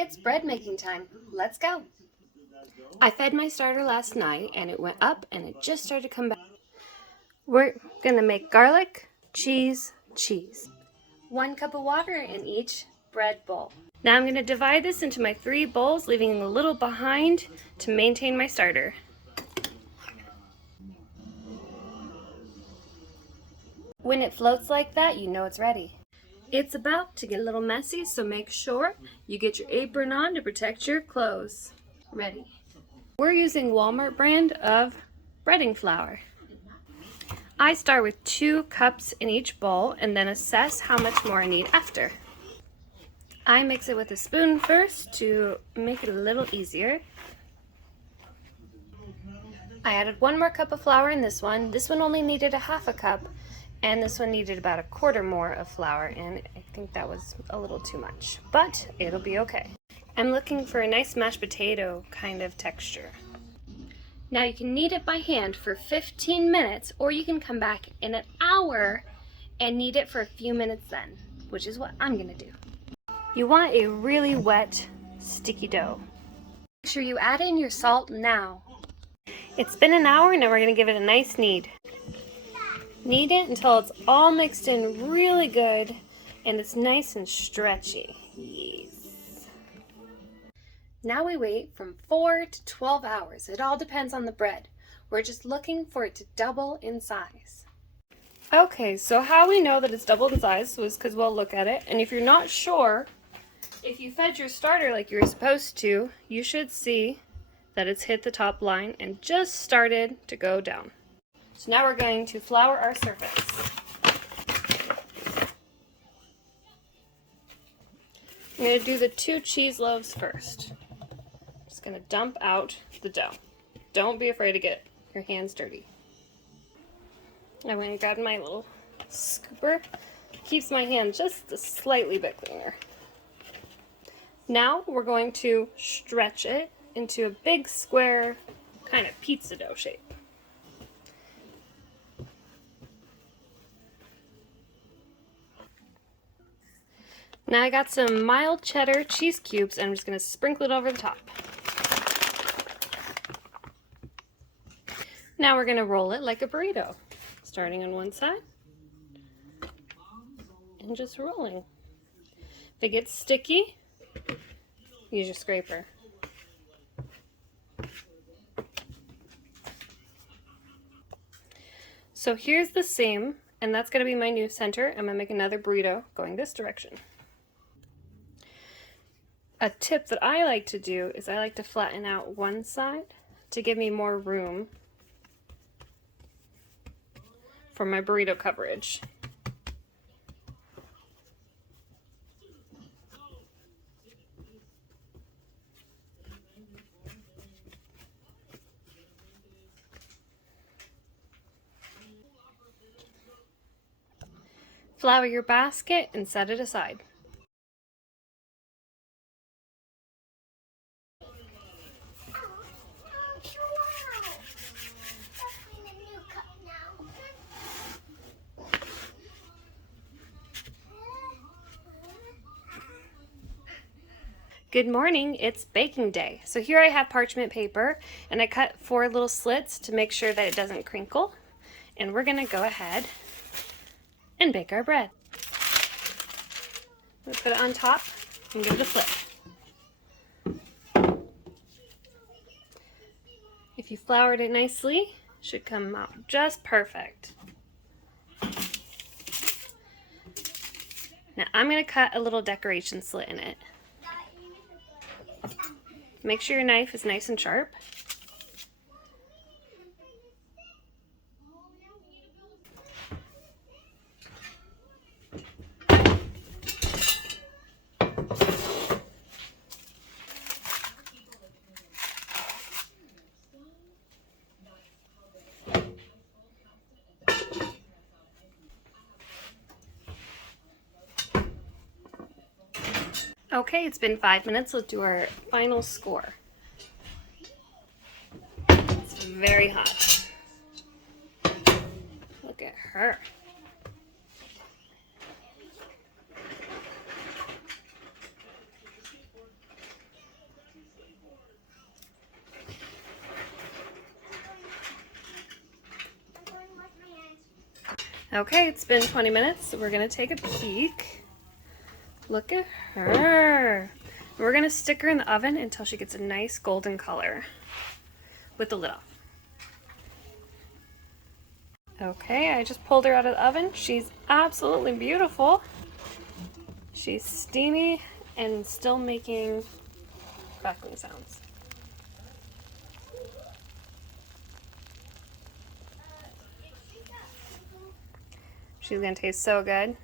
It's bread making time. Let's go. I fed my starter last night and it went up and it just started to come back. We're gonna make garlic, cheese. 1 cup of water in each bread bowl. Now I'm gonna divide this into my 3 bowls, leaving a little behind to maintain my starter. When it floats like that, you know it's ready. It's about to get a little messy, so make sure you get your apron on to protect your clothes. Ready. We're using Walmart brand of breading flour. I start with 2 cups in each bowl and then assess how much more I need after. I mix it with a spoon first to make it a little easier. I added 1 more cup of flour in this one. This one only needed a half a cup, and this one needed about 1/4 more of flour, and I think that was a little too much, but it'll be okay. I'm looking for a nice mashed potato kind of texture. Now you can knead it by hand for 15 minutes, or you can come back in an hour and knead it for a few minutes then, which is what I'm gonna do. You want a really wet, sticky dough. Make sure you add in your salt now. It's been an hour, now we're gonna give it a nice knead. Knead it until it's all mixed in really good and it's nice and stretchy. Yes. Now we wait from 4 to 12 hours. It all depends on the bread. We're just looking for it to double in size. Okay, so how we know that it's doubled in size was because we'll look at it. And if you're not sure, if you fed your starter like you were supposed to, you should see that it's hit the top line and just started to go down. So now we're going to flour our surface. I'm going to do the 2 cheese loaves first. Just going to dump out the dough. Don't be afraid to get your hands dirty. I went and grabbed my little scooper. Keeps my hand just a slightly bit cleaner. Now we're going to stretch it into a big square kind of pizza dough shape. Now I got some mild cheddar cheese cubes and I'm just going to sprinkle it over the top. Now we're going to roll it like a burrito, starting on one side and just rolling. If it gets sticky, use your scraper. So here's the seam, and that's going to be my new center. I'm going to make another burrito going this direction. A tip that I like to do is I like to flatten out one side to give me more room for my burrito coverage. Flour your basket and set it aside. Good morning, it's baking day. So here I have parchment paper and I cut 4 little slits to make sure that it doesn't crinkle. And we're gonna go ahead and bake our bread. We'll put it on top and give it a flip. If you floured it nicely, it should come out just perfect. Now I'm gonna cut a little decoration slit in it. Make sure your knife is nice and sharp. Okay, it's been 5 minutes. Let's do our final score. It's very hot. Look at her. Okay, it's been 20 minutes, so we're gonna take a peek. Look at her. We're gonna stick her in the oven until she gets a nice golden color with the lid off. Okay, I just pulled her out of the oven. She's absolutely beautiful. She's steamy and still making crackling sounds. She's gonna taste so good.